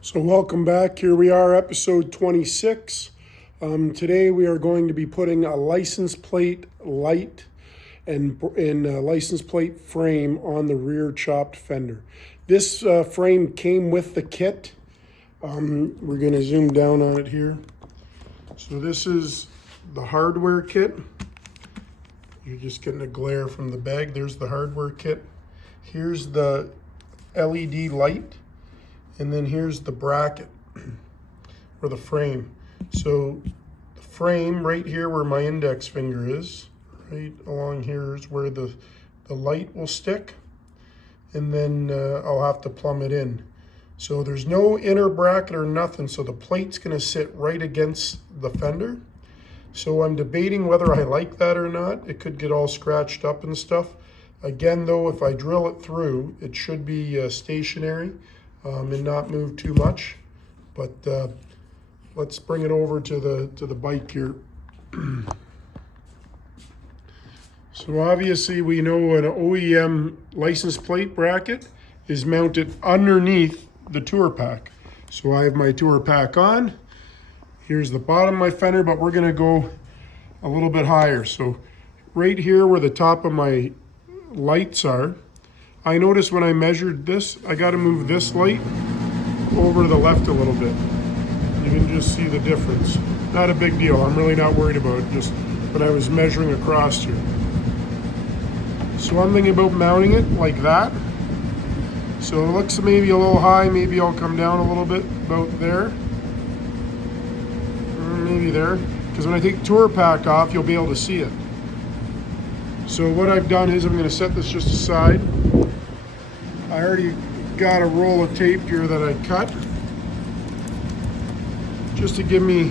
So welcome back. Here we are, episode 26. Today we are going to be putting a license plate light and a license plate frame on the rear chopped fender. This frame came with the kit. We're going to zoom down on it here. So this is the hardware kit. You're just getting a glare from the bag. There's the hardware kit. Here's the LED light. And then here's the bracket, or the frame. So the frame right here where my index finger is, right along here is where the light will stick. And then I'll have to plumb it in. So there's no inner bracket or nothing, so the plate's gonna sit right against the fender. So I'm debating whether I like that or not. It could get all scratched up and stuff. Again though, if I drill it through, it should be stationary. And not move too much, but let's bring it over to the bike here. So obviously we know an OEM license plate bracket is mounted underneath the tour pack. So I have my tour pack on. Here's the bottom of my fender, but we're gonna go a little bit higher. So right here where the top of my lights are, I noticed when I measured this, I got to move this light over to the left a little bit. You can just see the difference. Not a big deal. I'm really not worried about it, just when I was measuring across here. So I'm thinking about mounting it like that. So it looks maybe a little high. Maybe I'll come down a little bit, about there. Maybe there. Because when I take the tour pack off, you'll be able to see it. So what I've done is I'm going to set this just aside. I already got a roll of tape here that I cut just to give me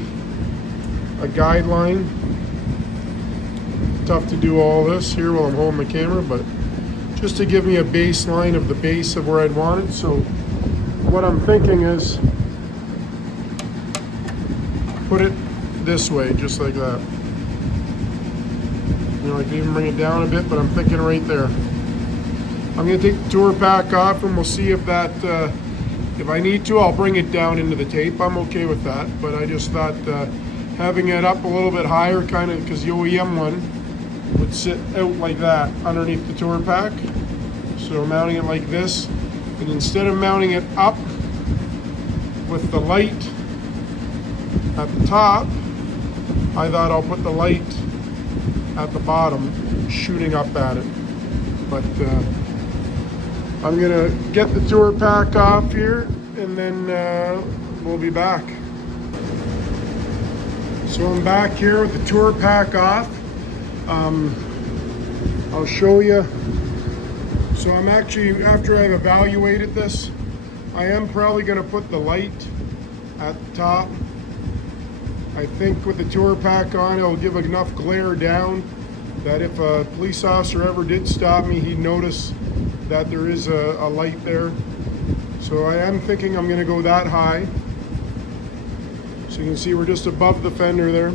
a guideline. Tough to do all this here while I'm holding the camera, but just to give me a baseline of the base of where I'd want it. So what I'm thinking is put it this way, just like that. You know, I can even bring it down a bit, but I'm thinking right there. I'm going to take the tour pack off and we'll see if that, if I need to, I'll bring it down into the tape. I'm okay with that, but I just thought having it up a little bit higher, kind of, because the OEM one would sit out like that underneath the tour pack. So mounting it like this, and instead of mounting it up with the light at the top, I thought I'll put the light at the bottom, shooting up at it. But I'm gonna get the tour pack off here and then we'll be back. So I'm back here with the tour pack off. I'll show you. So I'm actually, after I've evaluated this, I am probably gonna put the light at the top. I think with the tour pack on, it'll give enough glare down that if a police officer ever did stop me, he'd notice that there is a light there. So I am thinking I'm gonna go that high. So you can see we're just above the fender there.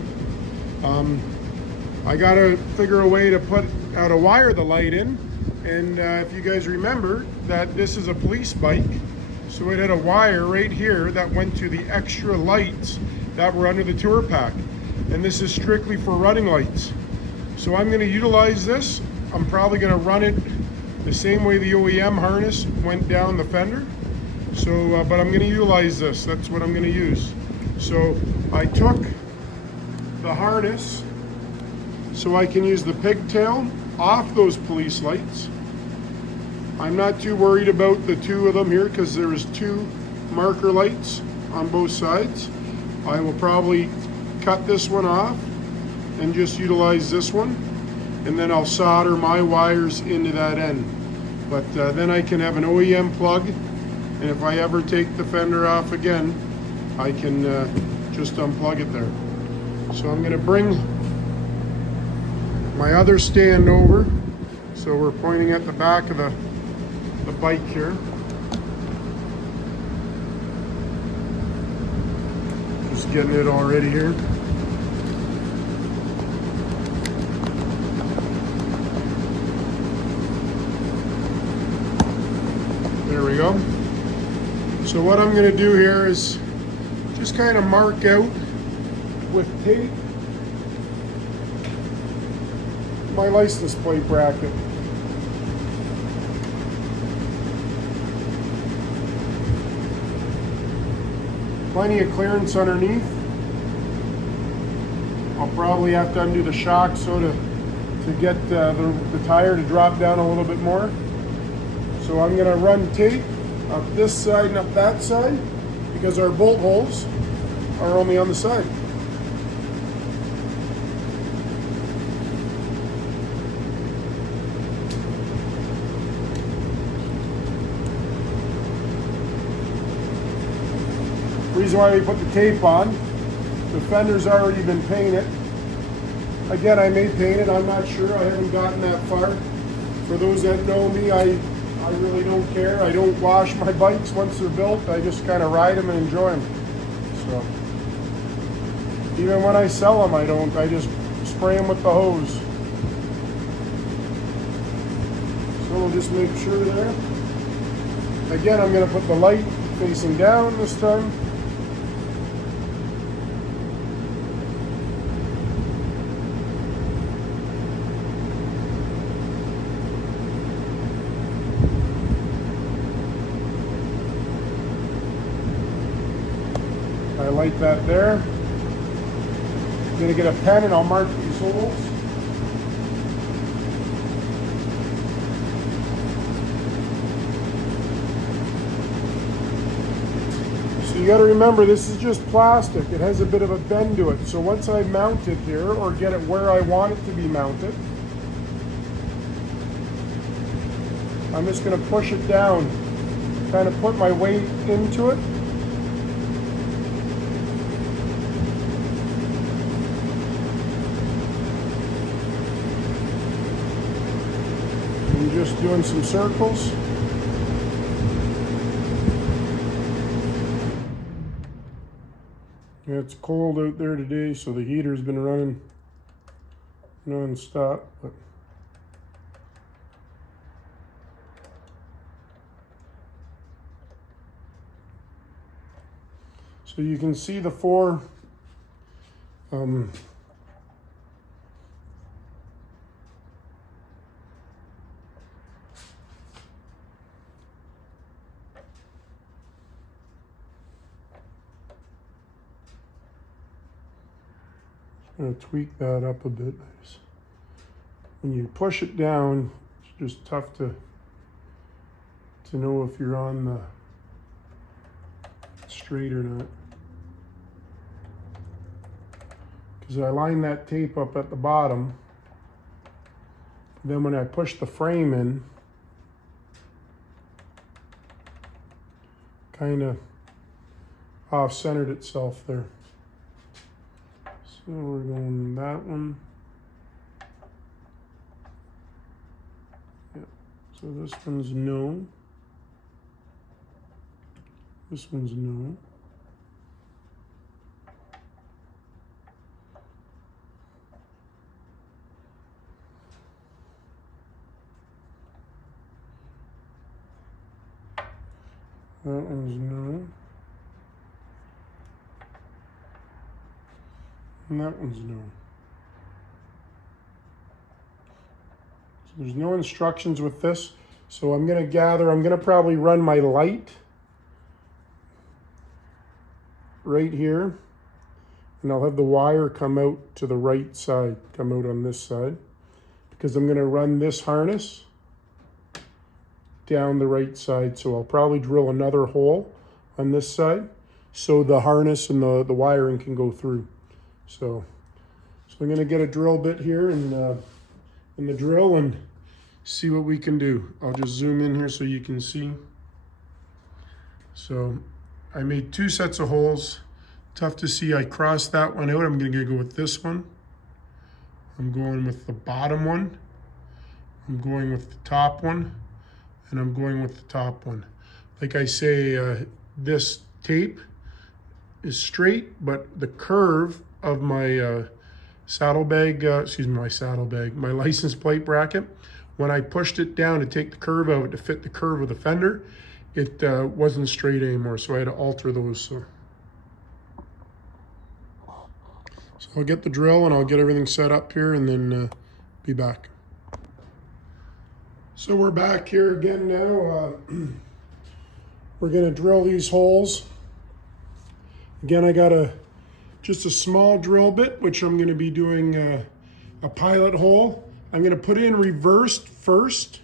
I gotta figure a way to put how to wire the light in. And if you guys remember that this is a police bike, so it had a wire right here that went to the extra lights that were under the tour pack. And this is strictly for running lights. So I'm gonna utilize this. I'm probably gonna run it the same way the OEM harness went down the fender. So, but I'm gonna utilize this. That's what I'm gonna use. So I took the harness so I can use the pigtail off those police lights. I'm not too worried about the two of them here because there's two marker lights on both sides. I will probably cut this one off and just utilize this one, and then I'll solder my wires into that end. But then I can have an OEM plug, and if I ever take the fender off again, I can just unplug it there. So I'm gonna bring my other stand over. So we're pointing at the back of the bike here. Just getting it all ready here. There we go. So what I'm gonna do here is just kind of mark out with tape my license plate bracket. Plenty of clearance underneath. I'll probably have to undo the shock so to get the tire to drop down a little bit more. So I'm gonna run tape up this side and up that side because our bolt holes are only on the side. Reason why we put the tape on, the fender's already been painted. Again, I may paint it, I'm not sure, I haven't gotten that far. For those that know me, I really don't care. I don't wash my bikes once they're built, I just kind of ride them and enjoy them. So, even when I sell them, I just spray them with the hose. So we'll just make sure there. Again, I'm gonna put the light facing down this time. I light that there. I'm gonna get a pen and I'll mark these holes. So you gotta remember, this is just plastic. It has a bit of a bend to it. So once I mount it here or get it where I want it to be mounted, I'm just gonna push it down, kind of put my weight into it. Just doing some circles. Yeah, it's cold out there today, so the heater's been running non-stop. But so you can see the four I'm going to tweak that up a bit. When you push it down, it's just tough to know if you're on the straight or not. Because I line that tape up at the bottom. Then when I push the frame in, kind of off-centered itself there. So we're going that one. Yeah. So this one's no. This one's no. That one's no. And that one's no. So there's no instructions with this. So I'm going to probably run my light right here. And I'll have the wire come out to the right side, come out on this side. Because I'm going to run this harness down the right side. So I'll probably drill another hole on this side so the harness and the wiring can go through. So I'm going to get a drill bit here and the drill and see what we can do. I'll just zoom in here so you can see. So I made 2 sets of holes. Tough to see. I crossed that one out. I'm going to go with this one. I'm going with the bottom one. I'm going with the top one. And I'm going with the top one. Like I say, this tape is straight, but the curve of my my license plate bracket, when I pushed it down to take the curve out to fit the curve of the fender, it wasn't straight anymore, so I had to alter those. So I'll get the drill and I'll get everything set up here and then be back. So we're back here again now. We're gonna drill these holes. Again, I got just a small drill bit, which I'm gonna be doing a pilot hole. I'm gonna put it in reversed first,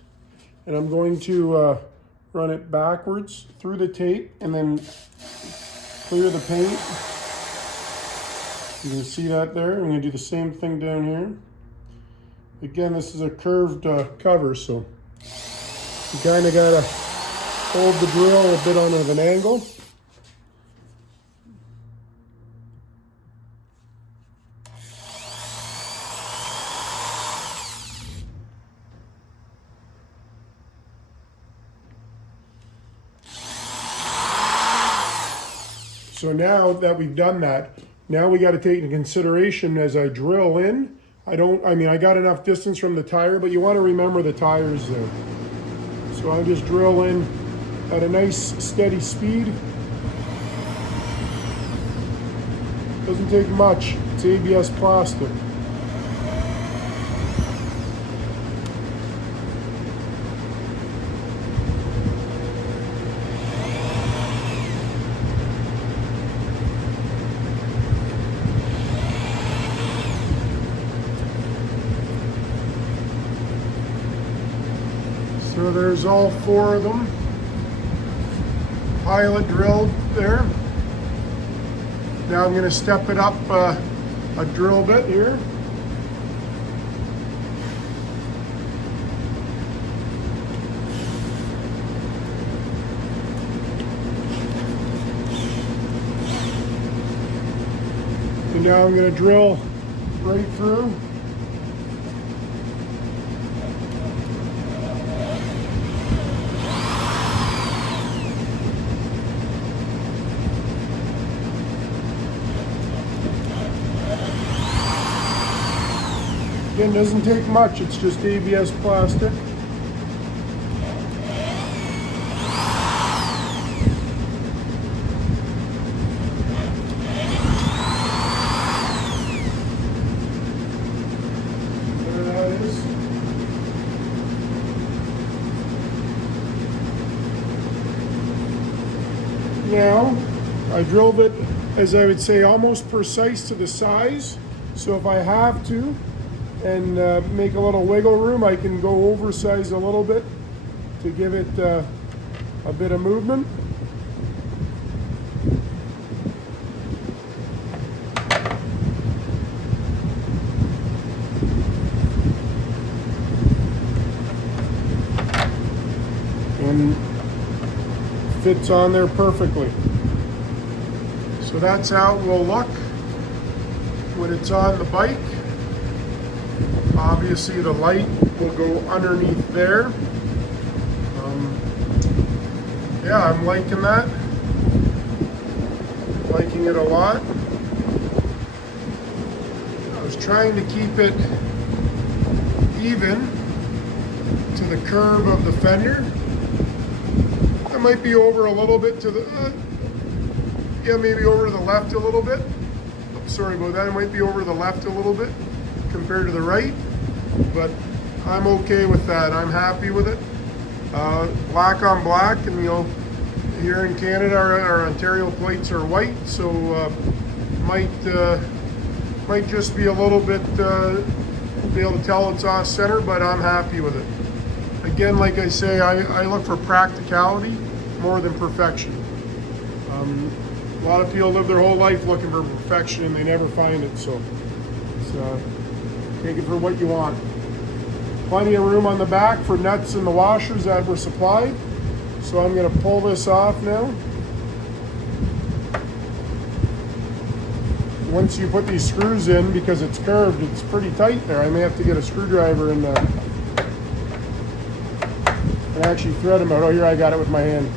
and I'm going to run it backwards through the tape and then clear the paint. You can see that there. I'm gonna do the same thing down here. Again, this is a curved cover, so you kind of gotta hold the drill a bit on an angle. So now that we've done that, now we got to take into consideration as I drill in. I got enough distance from the tire, but you want to remember the tire's there. So I just drill in at a nice steady speed. Doesn't take much. It's ABS plastic. So there's all 4 of them. Pilot drilled there. Now I'm going to step it up a drill bit here. And now I'm going to drill right through. Again, doesn't take much, it's just ABS plastic. There that is. Now, I drilled it, as I would say, almost precise to the size. So if I have to, and make a little wiggle room, I can go oversize a little bit to give it a bit of movement. And fits on there perfectly. So that's how it will look when it's on the bike. Obviously the light will go underneath there. Yeah, I'm liking that. Liking it a lot. I was trying to keep it even to the curve of the fender. I might be over a little bit to the, maybe over to the left a little bit. Sorry about that, I might be over to the left a little bit compared to the right. But I'm okay with that. I'm happy with it. Black on black, and here in Canada our Ontario plates are white, so might just be a little bit be able to tell it's off center, but I'm happy with it. Again, like I say, I look for practicality more than perfection. A lot of people live their whole life looking for perfection and they never find it, so take it for what you want. Plenty of room on the back for nuts and the washers that were supplied. So I'm going to pull this off now. Once you put these screws in, because it's curved, it's pretty tight there. I may have to get a screwdriver and actually thread them out. Oh, here, I got it with my hand.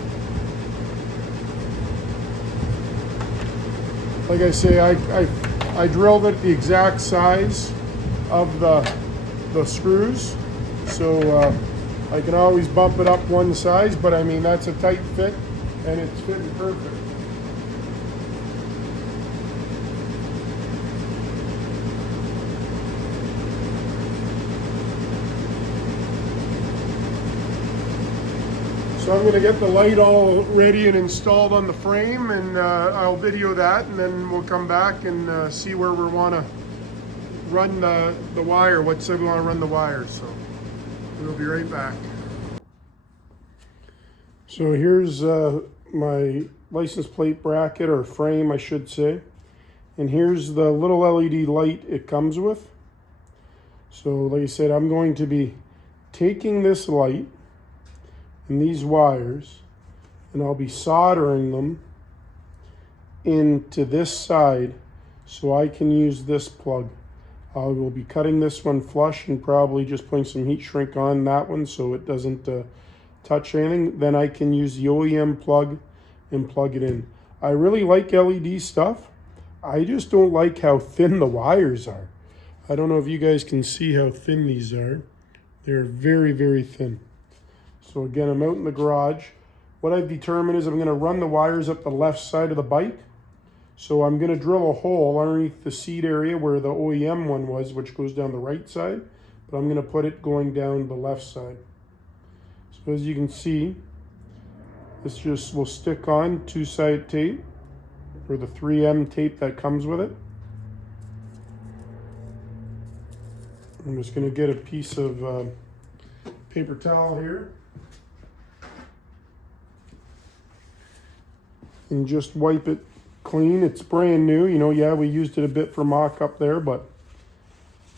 Like I say, I drilled it the exact size of the screws. So I can always bump it up one size, but I mean, that's a tight fit and it's fitting perfect. So I'm going to get the light all ready and installed on the frame, and I'll video that, and then we'll come back and see where we want to run the wire, what side we want to run the wires. So we'll be right back. So here's my license plate bracket, or frame I should say, and here's the little LED light it comes with. So like I said, I'm going to be taking this light and these wires, and I'll be soldering them into this side so I can use this plug. I will be cutting this one flush and probably just putting some heat shrink on that one so it doesn't touch anything. Then I can use the OEM plug and plug it in. I really like LED stuff. I just don't like how thin the wires are. I don't know if you guys can see how thin these are. They're very, very thin. So again, I'm out in the garage. What I've determined is I'm going to run the wires up the left side of the bike. So I'm going to drill a hole underneath the seat area where the OEM one was, which goes down the right side. But I'm going to put it going down the left side. So as you can see, this just will stick on two-sided tape, or the 3M tape that comes with it. I'm just going to get a piece of paper towel here and just wipe it clean. It's brand new, you know. Yeah, we used it a bit for mock up there, but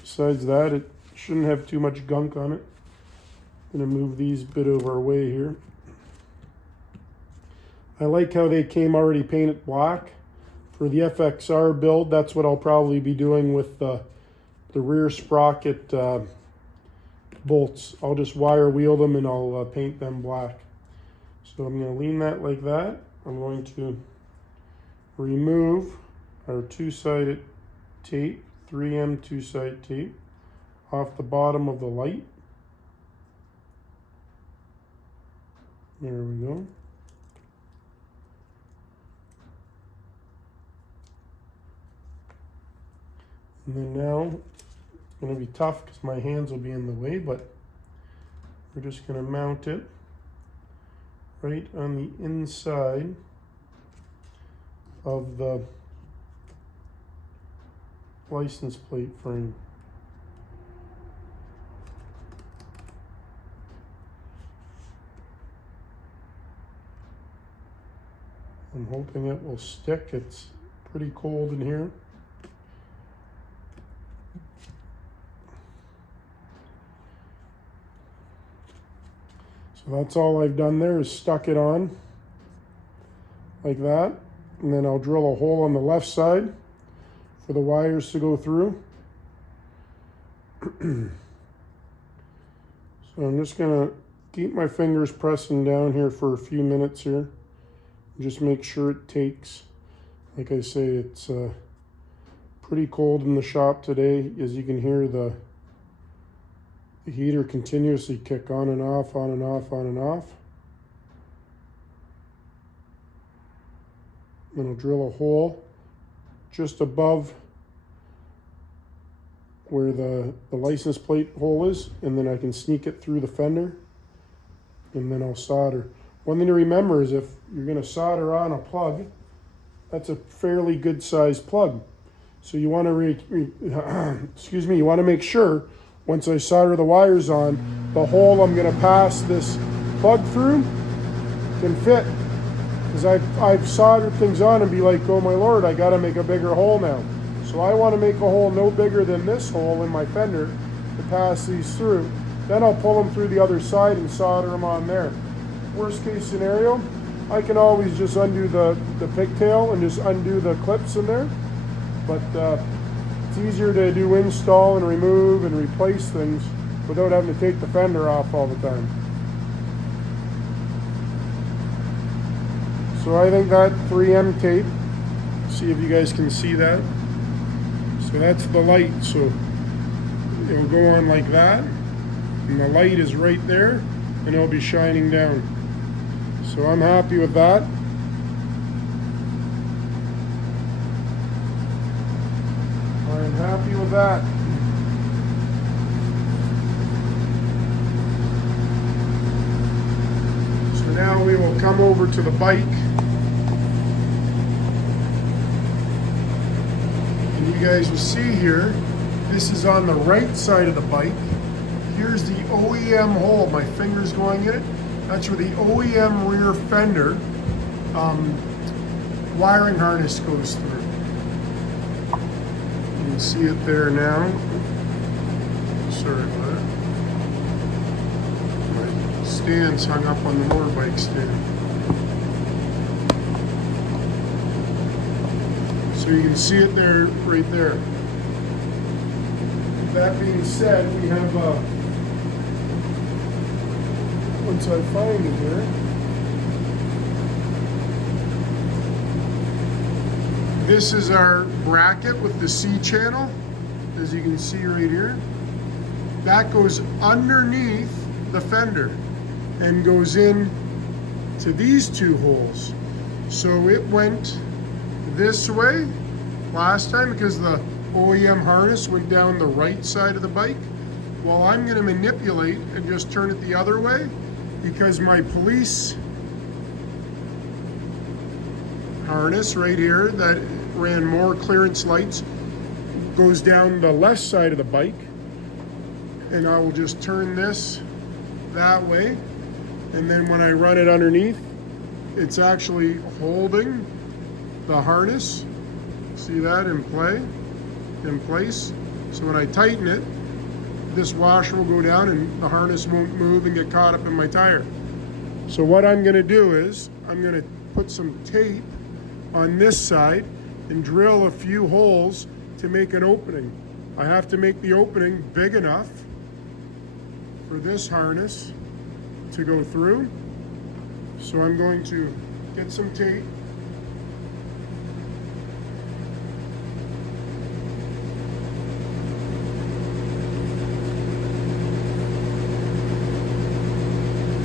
besides that, it shouldn't have too much gunk on it. I'm gonna move these a bit over our way here. I like how they came already painted black. For the FXR build, that's what I'll probably be doing with the rear sprocket bolts. I'll just wire wheel them and I'll paint them black. So I'm going to lean that like that. I'm going to remove our two-sided tape, 3M two-sided tape, off the bottom of the light. There we go. And then now, it's going to be tough because my hands will be in the way, but we're just going to mount it right on the inside of the license plate frame. I'm hoping it will stick. It's pretty cold in here. So that's all I've done there is stuck it on like that. And then I'll drill a hole on the left side for the wires to go through. So I'm just gonna keep my fingers pressing down here for a few minutes here. Just make sure it takes. Like I say, it's pretty cold in the shop today. As you can hear, the heater continuously kick on and off, on and off, on and off. Then I'll drill a hole just above where the license plate hole is, and then I can sneak it through the fender, and then I'll solder. One thing to remember is if you're going to solder on a plug, that's a fairly good sized plug. So you want to excuse me, you want to make sure once I solder the wires on, the hole I'm going to pass this plug through can fit. Because I've soldered things on and be like, oh my Lord, I got to make a bigger hole now. So I want to make a hole no bigger than this hole in my fender to pass these through. Then I'll pull them through the other side and solder them on there. Worst case scenario, I can always just undo the pigtail and just undo the clips in there. But it's easier to do install and remove and replace things without having to take the fender off all the time. So I think that 3M tape, see if you guys can see that. So that's the light. So it'll go on like that. And the light is right there. and it'll be shining down. So I'm happy with that. I'm happy with that. So now we will come over to the bike. And you guys will see here, this is on the right side of the bike. Here's the OEM hole, my finger's going in it. That's where the OEM rear fender wiring harness goes through. You can see it there now. Sorry about that. My stand's hung up on the motorbike stand. So you can see it there, right there. That being said, we have once I find it here, this is our bracket with the C channel, as you can see right here. That goes underneath the fender and goes in to these two holes. So it went this way last time because the OEM harness went down the right side of the bike. Well, I'm going to manipulate and just turn it the other way because my police harness right here that ran more clearance lights goes down the left side of the bike, and I will just turn this that way, and then when I run it underneath, it's actually holding the harness. See that in place? So when I tighten it, this washer will go down and the harness won't move and get caught up in my tire. So what I'm going to do is I'm going to put some tape on this side and drill a few holes to make an opening. I have to make the opening big enough for this harness to go through. So I'm going to get some tape.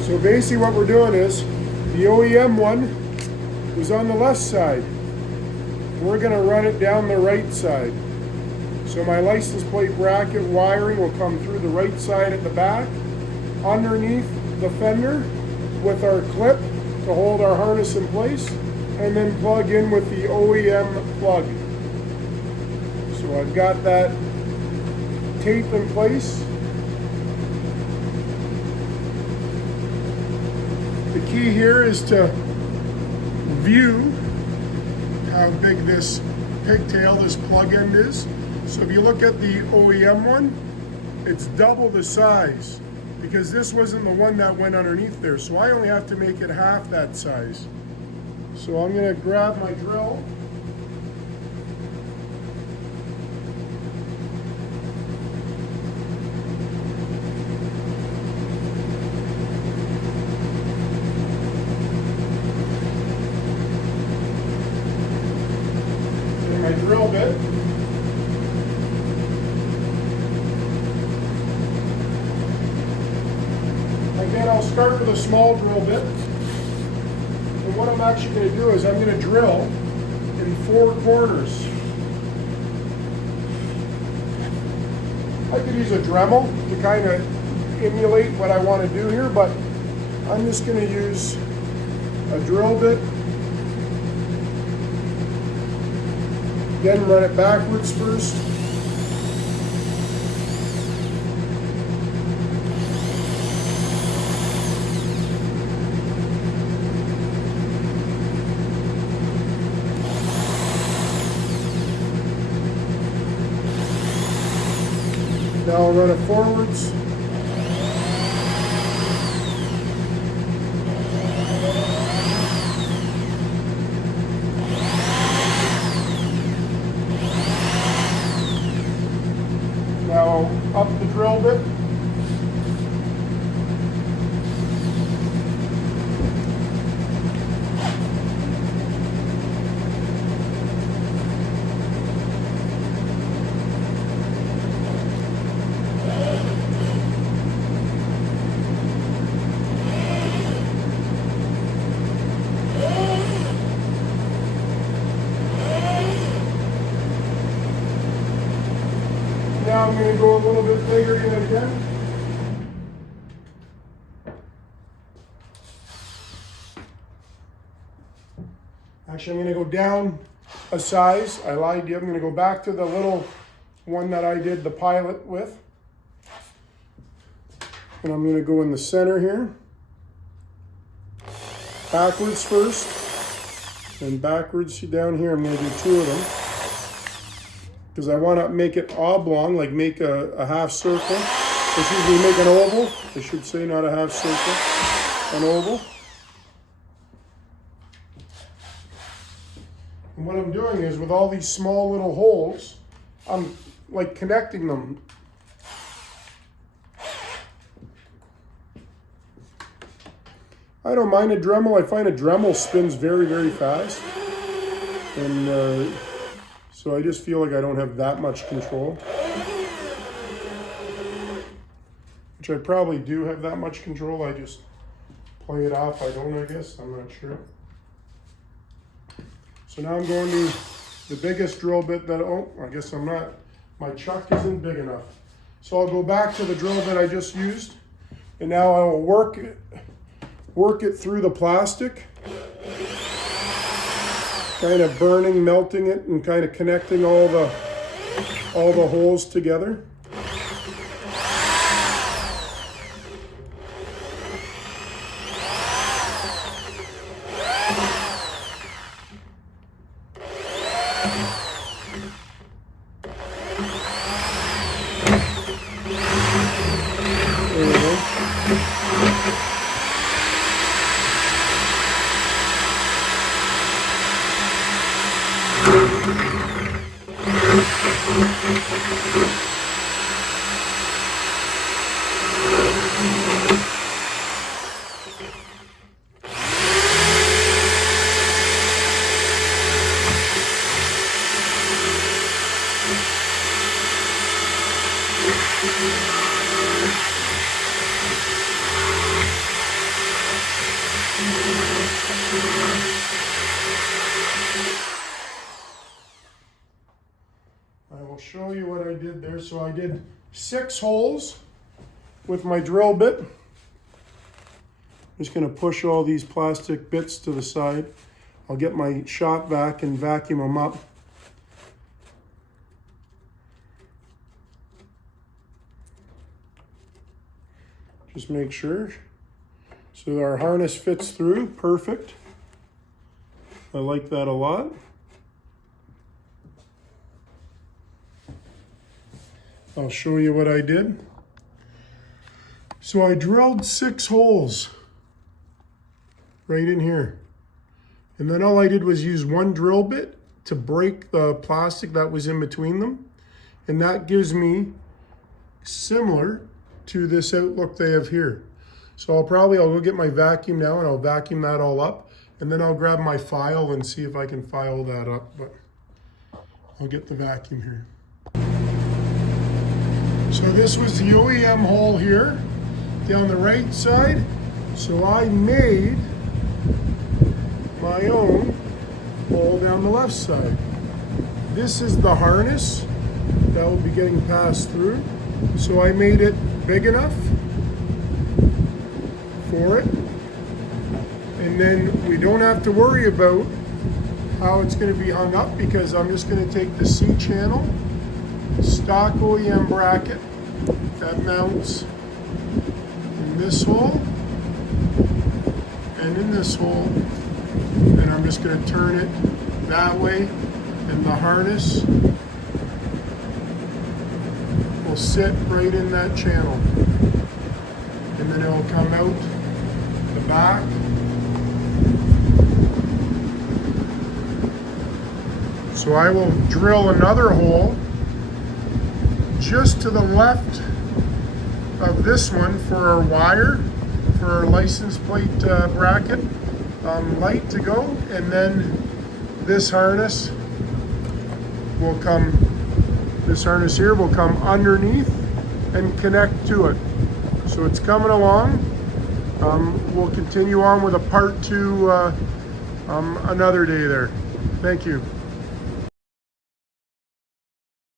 So basically what we're doing is, the OEM one was on the left side. We're gonna run it down the right side. So my license plate bracket wiring will come through the right side at the back, underneath the fender with our clip to hold our harness in place, and then plug in with the OEM plug. So I've got that tape in place. The key here is to view how big this pigtail, this plug end is. So if you look at the OEM one, it's double the size because this wasn't the one that went underneath there. So I only have to make it half that size. So I'm gonna grab my drill. My drill bit. Again, I'll start with a small drill bit. And what I'm actually going to do is I'm going to drill in 4 corners. I could use a Dremel to kind of emulate what I want to do here, but I'm just going to use a drill bit. Again, run it backwards first. Now I'll run it forwards. Now up the drill bit. now I'm going to go a little bit bigger yet again. Actually, I'm going to go down a size. I lied to you. I'm going to go back to the little one that I did the pilot with. And I'm going to go in the center here. Backwards first. And backwards down here. I'm going to do 2 of them. Because I want to make it oblong, like make a half circle. Excuse me, make an oval. I should say not a half circle. An oval. And what I'm doing is with all these small little holes, I'm like connecting them. I don't mind a Dremel. I find a Dremel spins very, very fast. And so I just feel like I don't have that much control. Which I probably do have that much control. I just play it off. I don't, I guess. I'm not sure. So now I'm going to the biggest drill bit that, oh, I guess I'm not. My chuck isn't big enough. So I'll go back to the drill bit I just used. And now I will work it through the plastic. Kind of burning, melting it, and kind of connecting all the holes together. There we go. I will show you what I did there. So I did 6 holes with my drill bit. Just going to push all these plastic bits to the side. I'll get my shop vac and vacuum them up. Just make sure. So our harness fits through, perfect. I like that a lot. I'll show you what I did. So I drilled 6 holes right in here. And then all I did was use 1 drill bit to break the plastic that was in between them. And that gives me similar to this outlook they have here. So I'll go get my vacuum now and I'll vacuum that all up. And then I'll grab my file and see if I can file that up. But I'll get the vacuum here. So this was the OEM hole here down the right side. So I made my own hole down the left side. This is the harness that will be getting passed through. So I made it big enough for it. And then we don't have to worry about how it's going to be hung up because I'm just going to take the C-channel stock OEM bracket that mounts in this hole and in this hole, and I'm just going to turn it that way, and the harness will sit right in that channel, and then it will come out the back. So I will drill another hole just to the left of this one for our wire, for our license plate bracket, light to go, and then this harness will come, this harness here will come underneath and connect to it. So it's coming along. We'll continue on with a part 2 another day there. Thank you.